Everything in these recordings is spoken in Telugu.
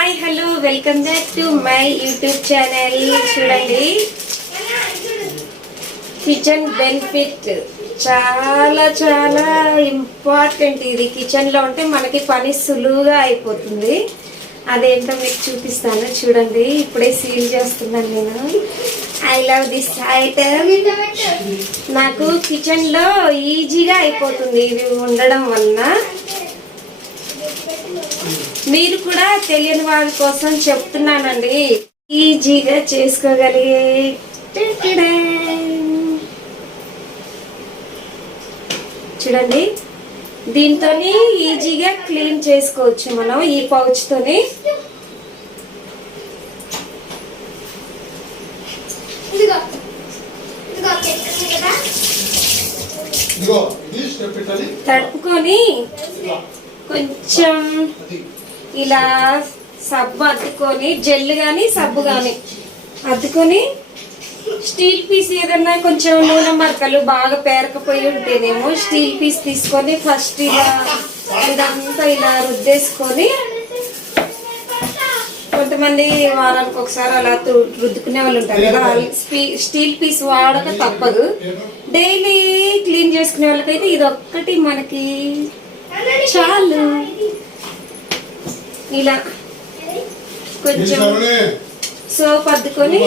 Hi hello welcome back to my YouTube channel. చూడండి, కిచెన్ బెనిఫిట్ చాలా చాలా ఇంపార్టెంట్. ఇది కిచెన్లో ఉంటే మనకి పని సులువుగా అయిపోతుంది. అదేంటో మీకు చూపిస్తాను. చూడండి, ఇప్పుడే సీల్ చేస్తున్నాను నేను. I love this item. నాకు కిచెన్లో ఈజీగా అయిపోతుంది ఇది ఉండడం వలన. మీరు కూడా తెలియని వాళ్ళ కోసం చెప్తున్నానండి, ఈజీగా చేసుకోగలిగే. చూడండి, దీంతో ఈజీగా క్లీన్ చేసుకోవచ్చు మనం ఈ పౌచ్ తోని. తడుపుకొని కొంచెం ఇలా సబ్బు అద్దుకొని, జెల్ కానీ సబ్బు కానీ అద్దుకొని, స్టీల్ పీస్ ఏదన్నా కొంచెం నూనె మరకలు బాగా పేరకపోయి ఉంటేనేమో స్టీల్ పీస్ తీసుకొని ఫస్ట్ ఇలా ఇదంతా ఇలా రుద్దేసుకొని, కొంతమంది వారానికి ఒకసారి అలా రుద్దుకునే వాళ్ళు ఉంటారు కదా, స్టీల్ పీస్ వాడక తప్పదు. డైలీ క్లీన్ చేసుకునే వాళ్ళకైతే ఇది ఒక్కటి మనకి చాలు. ఇలా కొంచెం సోప్ అద్దుకొని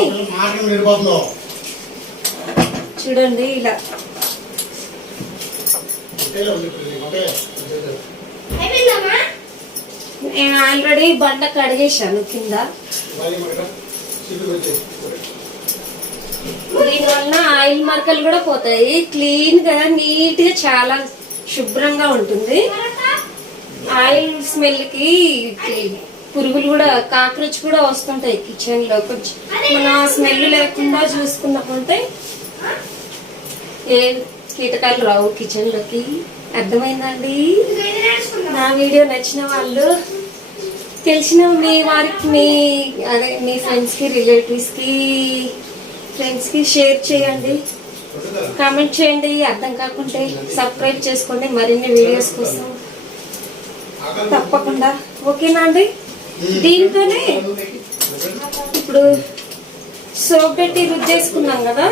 చూడండి, ఇలా నేను ఆల్రెడీ బండ కడిగేశాను కింద. దీనివల్ల ఆయిల్ మరకలు కూడా పోతాయి. క్లీన్ గా నీట్ గా చాలా శుభ్రంగా ఉంటుంది. ఆయిల్ స్మెల్ కి పురుగులు కూడా, కాక్రోచ్ కూడా వస్తుంటాయి కిచెన్ లో. కొంచెం మన స్మెల్ లేకుండా చూసుకున్నప్పుంటే ఏ కీటకాలు రావు కిచెన్ లోకి. అర్థమైందండి? నా వీడియో నచ్చిన వాళ్ళు, తెలిసిన మీ వారికి, మీ ఫ్రెండ్స్ కి, రిలేటివ్స్ కి, ఫ్రెండ్స్ కి షేర్ చేయండి, కామెంట్ చేయండి. అర్థం కాకుంటే సబ్స్క్రైబ్ చేసుకోండి మరిన్ని వీడియోస్ కోసం తప్పకుండా. ఓకేనా అండి? దీంతోనే ఇప్పుడు సోప్ పెట్టి రుద్దేసుకున్నాం కదా,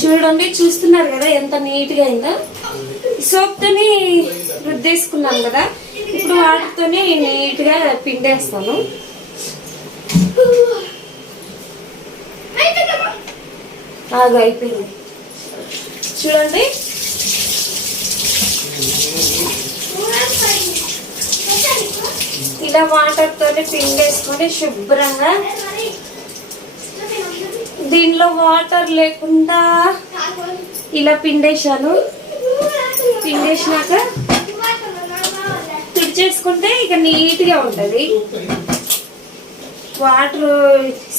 చూడండి, చూస్తున్నారు కదా ఎంత నీట్ గా అయిందో. సోప్ తోని రుద్దేసుకున్నాం కదా, ఇప్పుడు వాటితోనే నీట్ గా పిండేస్తాను. అయిపోయింది చూడండి. ఇలా వాటర్ తోని పిండేసుకొని శుభ్రంగా, దీనిలో వాటర్ లేకుండా ఇలా పిండేశాను. పిండేసినాక తుడిచేసుకుంటే ఇక నీట్ గా ఉంటది. వాటర్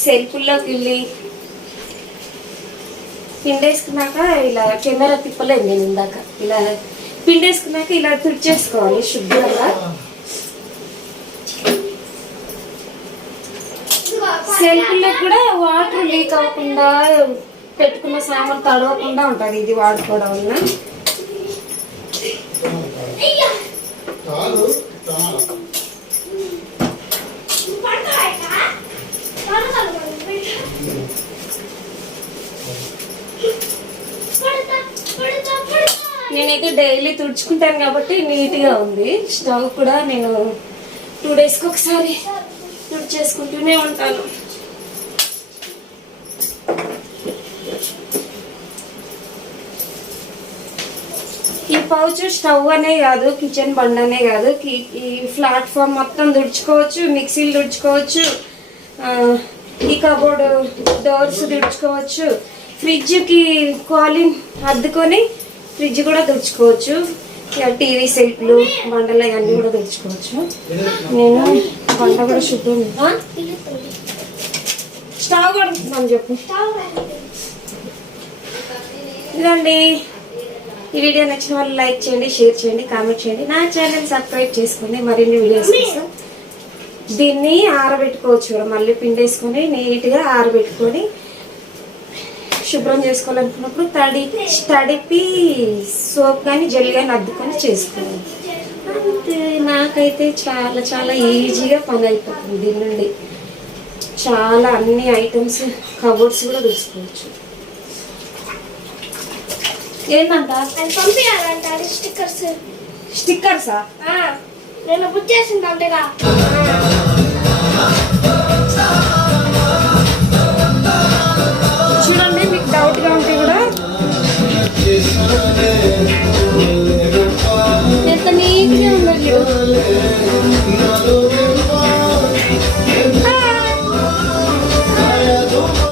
సెల్ఫుల్లోకి వెళ్ళి పిండేసుకున్నాక ఇలా కెమెరా తిప్పలేదు నేను ఇందాక. ఇలా పిండేసుకున్నాక ఇలా తుడిచేసుకోవాలి శుభ్రంగా. సెల్ఫ్లో కూడా వాటర్ లీక్ అవ్వకుండా, పెట్టుకున్న సామాన్ తడవకుండా ఉంటుంది ఇది వాడుకోవడం వల్ల. నేనైతే డైలీ తుడుచుకుంటాను కాబట్టి నీట్గా ఉంది. స్టవ్ కూడా నేను 2 డేస్కి ఒకసారి తుడిచేసుకుంటూనే ఉంటాను. ఈ పౌచ్ స్టవ్ అనే కాదు, కిచెన్ బండ్ అనే కాదు, ఈ ప్లాట్ఫామ్ మొత్తం తుడుచుకోవచ్చు, మిక్సీలు తుడుచుకోవచ్చు, ఈ కబోర్డ్ డోర్స్ తుడుచుకోవచ్చు, ఫ్రిడ్జ్కి కాలింగ్ అద్దుకొని ఫ్రిడ్జ్ కూడా తుడుచుకోవచ్చు, టీవీ సెల్ఫ్లు, బండలు అన్నీ కూడా తుడుచుకోవచ్చు. నేను బండ కూడా శుభ్రం. స్టవ్ కడుగుతున్నాను చెప్పు. ఇదండి, ఈ వీడియో నచ్చిన వాళ్ళు లైక్ చేయండి, షేర్ చేయండి, కామెంట్ చేయండి. నా ఛానల్ సబ్స్క్రైబ్ చేసుకోండి మరిన్ని వీడియోస్ కోసం. దీన్ని ఆరబెట్టుకోవచ్చు కూడా, మళ్ళీ పిండేసుకొని నీట్గా ఆరబెట్టుకొని శుభ్రం చేసుకోవాలనుకున్నప్పుడు తడిపి సోప్ కానీ జెల్ కానీ అద్దుకొని చేసుకోవాలి. అంతే. నాకు నాకైతే చాలా చాలా ఈజీగా పని అయిపోతుంది దీని నుండి. చాలా అన్ని ఐటమ్స్ కబోర్డ్స్ కూడా తీసుకోవచ్చు. ఏంటంట అది పంపించాలంట స్టిక్కర్స్. స్టిక్కర్సా? నేను బుక్ చేసింది అంటేగా.